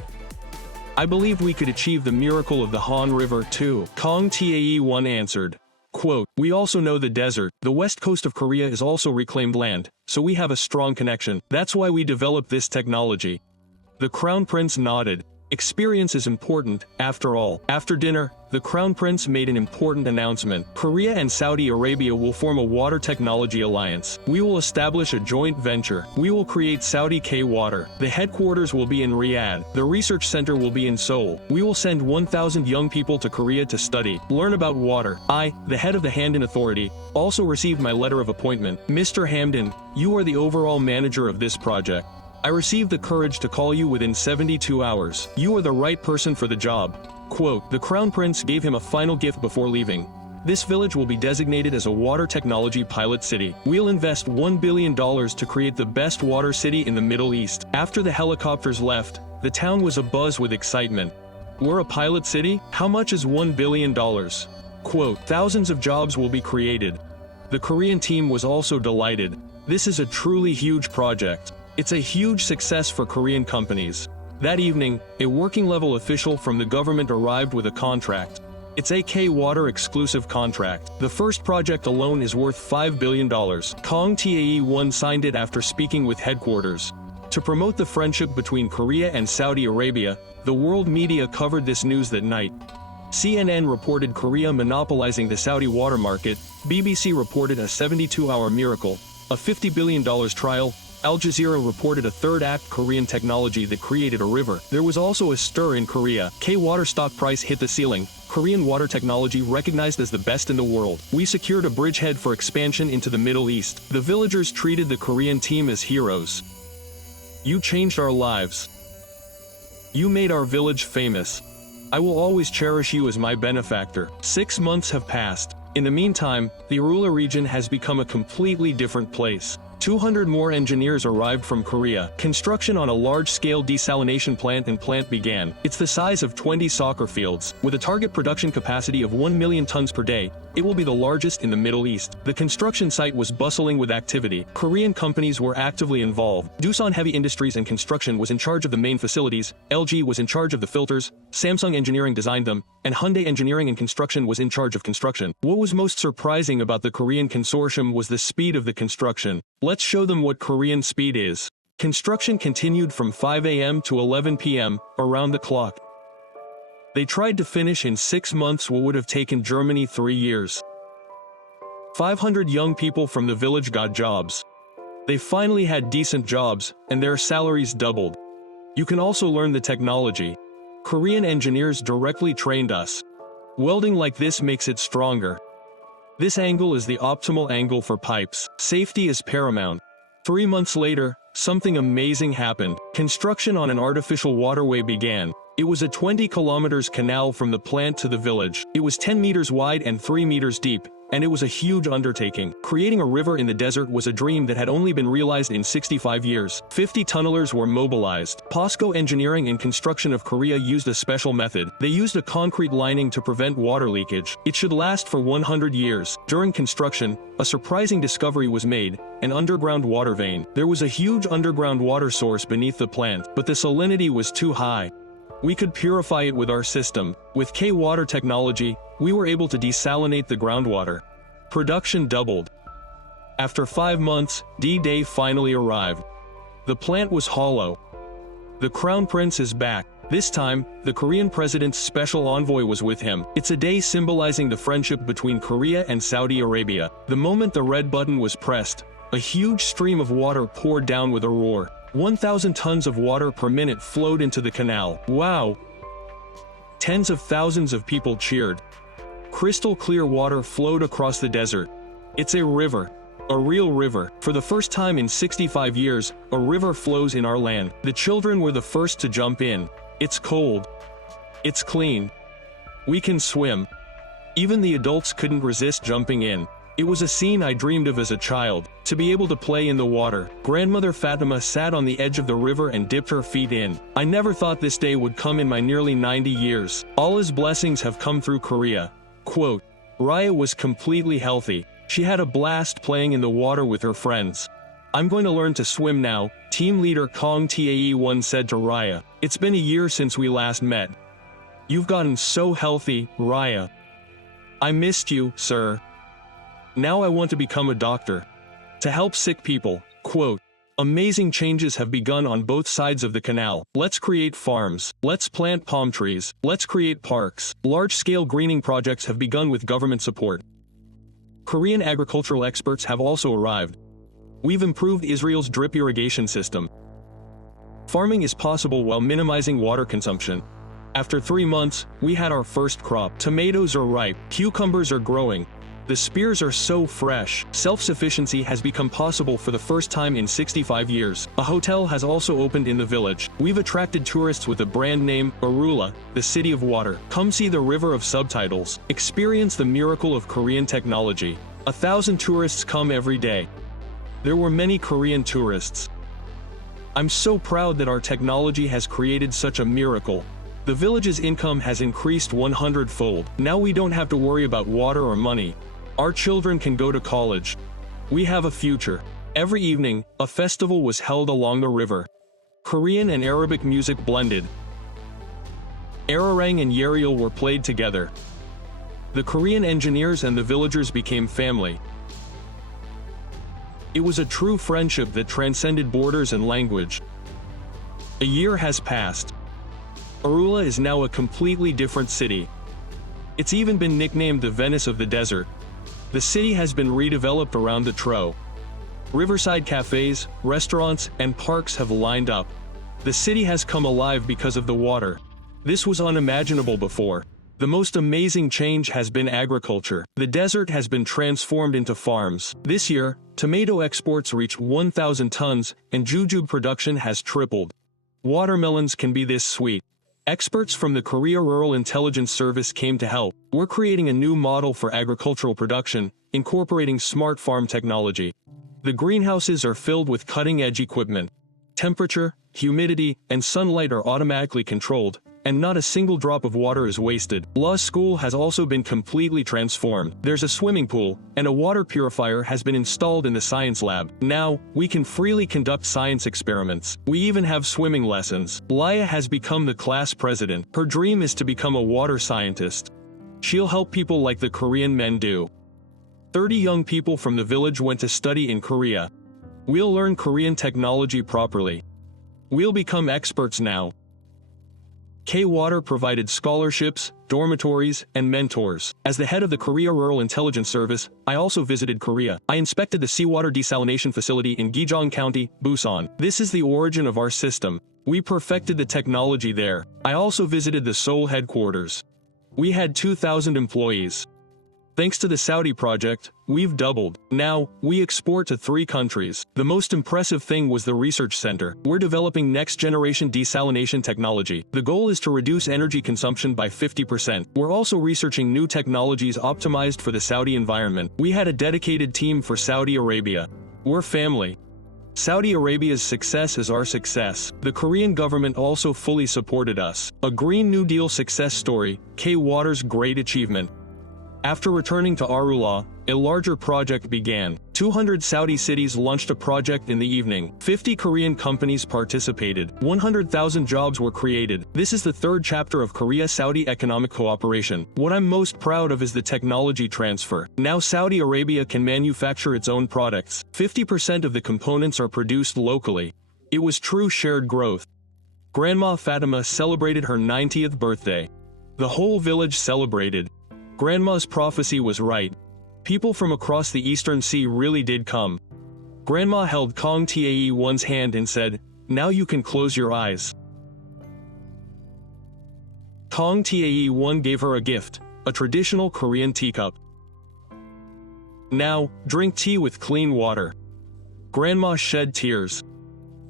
I believe we could achieve the miracle of the Han River too. Kong Tae-won answered. Quote, "We also know the desert. The west coast of Korea is also reclaimed land, so we have a strong connection. That's why we developed this technology." The Crown Prince nodded. Experience is important, after all. After dinner, the Crown Prince made an important announcement. Korea and Saudi Arabia will form a water technology alliance. We will establish a joint venture. We will create Saudi K-Water. The headquarters will be in Riyadh. The research center will be in Seoul. We will send 1,000 young people to Korea to study, learn about water. I, the head of the Hamdan Authority, also received my letter of appointment. Mr. Hamdan, you are the overall manager of this project. I received the courage to call you within 72 hours. You are the right person for the job. Quote, the Crown Prince gave him a final gift before leaving. This village will be designated as a water technology pilot city. We'll invest $1 billion to create the best water city in the Middle East. After the helicopters left, the town was abuzz with excitement. We're a pilot city? How much is $1 billion? Quote, thousands of jobs will be created. The Korean team was also delighted. This is a truly huge project. It's a huge success for Korean companies. That evening, a working-level official from the government arrived with a contract. It's a K-Water exclusive contract. The first project alone is worth $5 billion. Kong Tae-won signed it after speaking with headquarters. To promote the friendship between Korea and Saudi Arabia, the world media covered this news that night. CNN reported Korea monopolizing the Saudi water market, BBC reported a 72-hour miracle, a $50 billion trial, Al Jazeera reported a third-act Korean technology that created a river. There was also a stir in Korea. K-Water stock price hit the ceiling. Korean water technology recognized as the best in the world. We secured a bridgehead for expansion into the Middle East. The villagers treated the Korean team as heroes. You changed our lives. You made our village famous. I will always cherish you as my benefactor. 6 months have passed. In the meantime, the Arula region has become a completely different place. 200 more engineers arrived from Korea. Construction on a large-scale desalination plant began. It's the size of 20 soccer fields. With a target production capacity of 1 million tons per day, it will be the largest in the Middle East. The construction site was bustling with activity. Korean companies were actively involved. Doosan Heavy Industries and Construction was in charge of the main facilities, LG was in charge of the filters, Samsung Engineering designed them, and Hyundai Engineering and Construction was in charge of construction. What was most surprising about the Korean consortium was the speed of the construction. Let's show them what Korean speed is. Construction continued from 5 a.m. to 11 p.m., around the clock. They tried to finish in 6 months what would have taken Germany 3 years. 500 young people from the village got jobs. They finally had decent jobs, and their salaries doubled. You can also learn the technology. Korean engineers directly trained us. Welding like this makes it stronger. This angle is the optimal angle for pipes. Safety is paramount. 3 months later, something amazing happened. Construction on an artificial waterway began. It was a 20 kilometers canal from the plant to the village. It was 10 meters wide and 3 meters deep, and it was a huge undertaking. Creating a river in the desert was a dream that had only been realized in 65 years. 50 tunnelers were mobilized. POSCO Engineering and Construction of Korea used a special method. They used a concrete lining to prevent water leakage. It should last for 100 years. During construction, a surprising discovery was made: an underground water vein. There was a huge underground water source beneath the plant, but the salinity was too high. We could purify it with our system. With K-water technology, we were able to desalinate the groundwater. Production doubled. After 5 months, D-Day finally arrived. The plant was hollow. The Crown Prince is back. This time, the Korean president's special envoy was with him. It's a day symbolizing the friendship between Korea and Saudi Arabia. The moment the red button was pressed, a huge stream of water poured down with a roar. 1,000 tons of water per minute flowed into the canal. Wow! Tens of thousands of people cheered. Crystal clear water flowed across the desert. It's a river. A real river. For the first time in 65 years, a river flows in our land. The children were the first to jump in. It's cold. It's clean. We can swim. Even the adults couldn't resist jumping in. It was a scene I dreamed of as a child, to be able to play in the water. Grandmother Fatima sat on the edge of the river and dipped her feet in. I never thought this day would come in my nearly 90 years. Allah's blessings have come through Korea. Quote, Raya was completely healthy. She had a blast playing in the water with her friends. I'm going to learn to swim now, team leader Kong Tae-won said to Raya. It's been a year since we last met. You've gotten so healthy, Raya. I missed you, sir. Now I want to become a doctor. To help sick people. Quote, amazing changes have begun on both sides of the canal. Let's create farms. Let's plant palm trees. Let's create parks. Large-scale greening projects have begun with government support. Korean agricultural experts have also arrived. We've improved Israel's drip irrigation system. Farming is possible while minimizing water consumption. After 3 months, we had our first crop. Tomatoes are ripe. Cucumbers are growing. The spears are so fresh. Self-sufficiency has become possible for the first time in 65 years. A hotel has also opened in the village. We've attracted tourists with the brand name Arula, the city of water. Come see the river of subtitles. Experience the miracle of Korean technology. 1,000 tourists come every day. There were many Korean tourists. I'm so proud that our technology has created such a miracle. The village's income has increased 100-fold. Now we don't have to worry about water or money. Our children can go to college. We have a future. Every evening, a festival was held along the river. Korean and Arabic music blended. Ararang and Yerial were played together. The Korean engineers and the villagers became family. It was a true friendship that transcended borders and language. A year has passed. Arula is now a completely different city. It's even been nicknamed the Venice of the desert. The city has been redeveloped around the Tro. Riverside cafes, restaurants, and parks have lined up. The city has come alive because of the water. This was unimaginable before. The most amazing change has been agriculture. The desert has been transformed into farms. This year, tomato exports reached 1,000 tons, and jujube production has tripled. Watermelons can be this sweet. Experts from the Korea Rural Intelligence Service came to help. We're creating a new model for agricultural production, incorporating smart farm technology. The greenhouses are filled with cutting-edge equipment. Temperature, humidity, and sunlight are automatically controlled, and not a single drop of water is wasted. Law school has also been completely transformed. There's a swimming pool, and a water purifier has been installed in the science lab. Now, we can freely conduct science experiments. We even have swimming lessons. Laya has become the class president. Her dream is to become a water scientist. She'll help people like the Korean men do. 30 young people from the village went to study in Korea. We'll learn Korean technology properly. We'll become experts now. K-Water provided scholarships, dormitories, and mentors. As the head of the Korea Rural Intelligence Service, I also visited Korea. I inspected the seawater desalination facility in Gijong County, Busan. This is the origin of our system. We perfected the technology there. I also visited the Seoul headquarters. We had 2,000 employees. Thanks to the Saudi project, we've doubled. Now, we export to 3 countries. The most impressive thing was the research center. We're developing next-generation desalination technology. The goal is to reduce energy consumption by 50%. We're also researching new technologies optimized for the Saudi environment. We had a dedicated team for Saudi Arabia. We're family. Saudi Arabia's success is our success. The Korean government also fully supported us. A Green New Deal success story, K-Water's great achievement. After returning to Arullah, a larger project began. 200 Saudi cities launched a project in the evening. 50 Korean companies participated. 100,000 jobs were created. This is the 3rd chapter of Korea-Saudi economic cooperation. What I'm most proud of is the technology transfer. Now Saudi Arabia can manufacture its own products. 50% of the components are produced locally. It was true shared growth. Grandma Fatima celebrated her 90th birthday. The whole village celebrated. Grandma's prophecy was right. People from across the Eastern Sea really did come. Grandma held Kong Tae-one's hand and said, "Now you can close your eyes." Kong Tae-one gave her a gift, a traditional Korean teacup. "Now, drink tea with clean water." Grandma shed tears.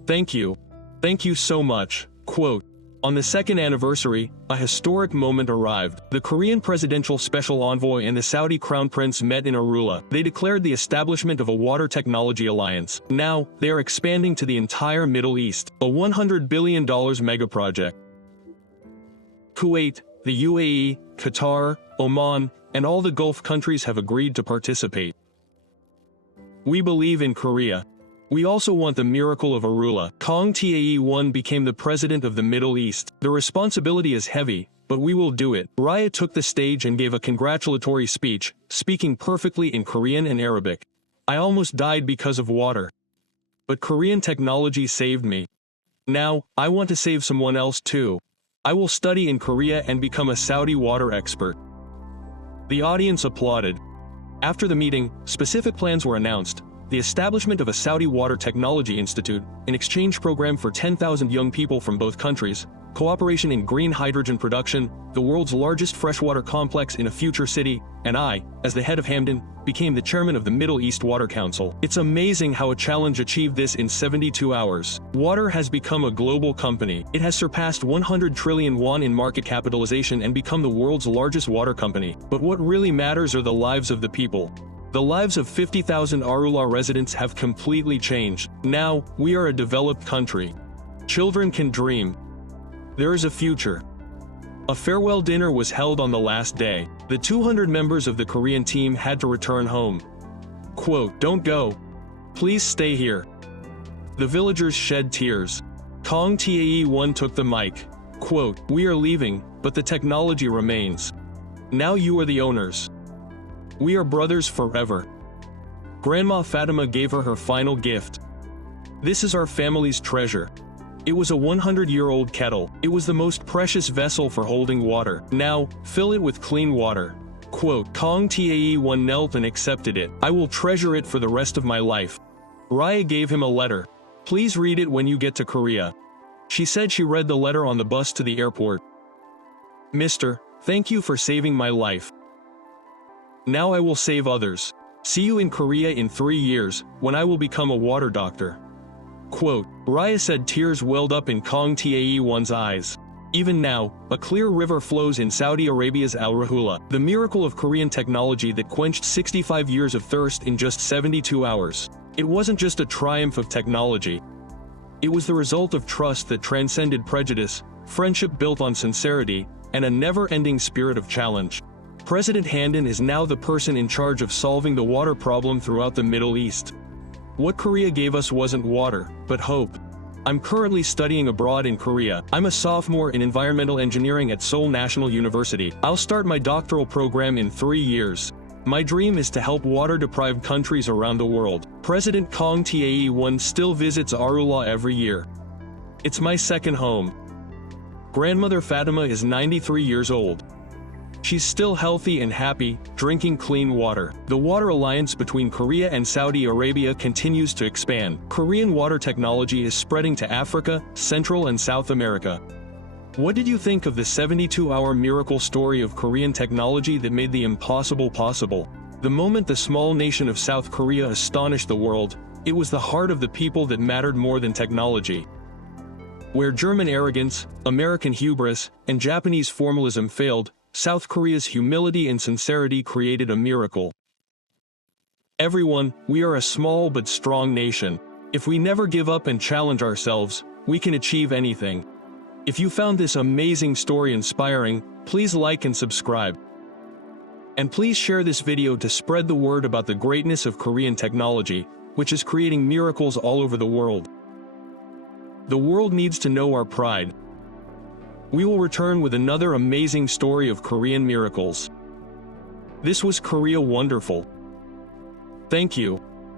"Thank you. Thank you so much." Quote, on the 2nd anniversary, a historic moment arrived. The Korean presidential special envoy and the Saudi crown prince met in Arullah. They declared the establishment of a water technology alliance. Now, they are expanding to the entire Middle East, a $100 billion megaproject. Kuwait, the UAE, Qatar, Oman, and all the Gulf countries have agreed to participate. We believe in Korea. We also want the miracle of Arullah. Kong Tae-one became the president of the Middle East. The responsibility is heavy, but we will do it. Raya took the stage and gave a congratulatory speech, speaking perfectly in Korean and Arabic. I almost died because of water. But Korean technology saved me. Now, I want to save someone else too. I will study in Korea and become a Saudi water expert. The audience applauded. After the meeting, specific plans were announced. The establishment of a Saudi Water Technology Institute, an exchange program for 10,000 young people from both countries, cooperation in green hydrogen production, the world's largest freshwater complex in a future city, and I, as the head of Hamdan, became the chairman of the Middle East Water Council. It's amazing how a challenge achieved this in 72 hours. Water has become a global company. It has surpassed 100 trillion won in market capitalization and become the world's largest water company. But what really matters are the lives of the people. The lives of 50,000 Arullah residents have completely changed. Now, we are a developed country. Children can dream. There is a future. A farewell dinner was held on the last day. The 200 members of the Korean team had to return home. Quote, "Don't go. Please stay here." The villagers shed tears. Kong Tae-one took the mic. Quote, "We are leaving, but the technology remains. Now you are the owners. We are brothers forever." Grandma Fatima gave her final gift. "This is our family's treasure." It was a 100-year-old kettle. It was the most precious vessel for holding water. "Now, fill it with clean water." Quote, Kong Tae-one knelt and accepted it. "I will treasure it for the rest of my life." Raya gave him a letter. "Please read it when you get to Korea." She said she read the letter on the bus to the airport. "Mister, thank you for saving my life. Now I will save others. See you in Korea in 3 years, when I will become a water doctor." Quote, Raya said tears welled up in Kong Tae-one's eyes. Even now, a clear river flows in Saudi Arabia's Al Rahula, the miracle of Korean technology that quenched 65 years of thirst in just 72 hours. It wasn't just a triumph of technology. It was the result of trust that transcended prejudice, friendship built on sincerity, and a never-ending spirit of challenge. President Hamdan is now the person in charge of solving the water problem throughout the Middle East. What Korea gave us wasn't water, but hope. I'm currently studying abroad in Korea. I'm a sophomore in environmental engineering at Seoul National University. I'll start my doctoral program in 3 years. My dream is to help water-deprived countries around the world. President Kong Tae-one still visits Arullah every year. It's my second home. Grandmother Fatima is 93 years old. She's still healthy and happy, drinking clean water. The water alliance between Korea and Saudi Arabia continues to expand. Korean water technology is spreading to Africa, Central and South America. What did you think of the 72-hour miracle story of Korean technology that made the impossible possible? The moment the small nation of South Korea astonished the world, it was the heart of the people that mattered more than technology. Where German arrogance, American hubris, and Japanese formalism failed, South Korea's humility and sincerity created a miracle. Everyone, we are a small but strong nation. If we never give up and challenge ourselves, we can achieve anything. If you found this amazing story inspiring, please like and subscribe. And please share this video to spread the word about the greatness of Korean technology, which is creating miracles all over the world. The world needs to know our pride. We will return with another amazing story of Korean miracles. This was Korea Wonderful. Thank you.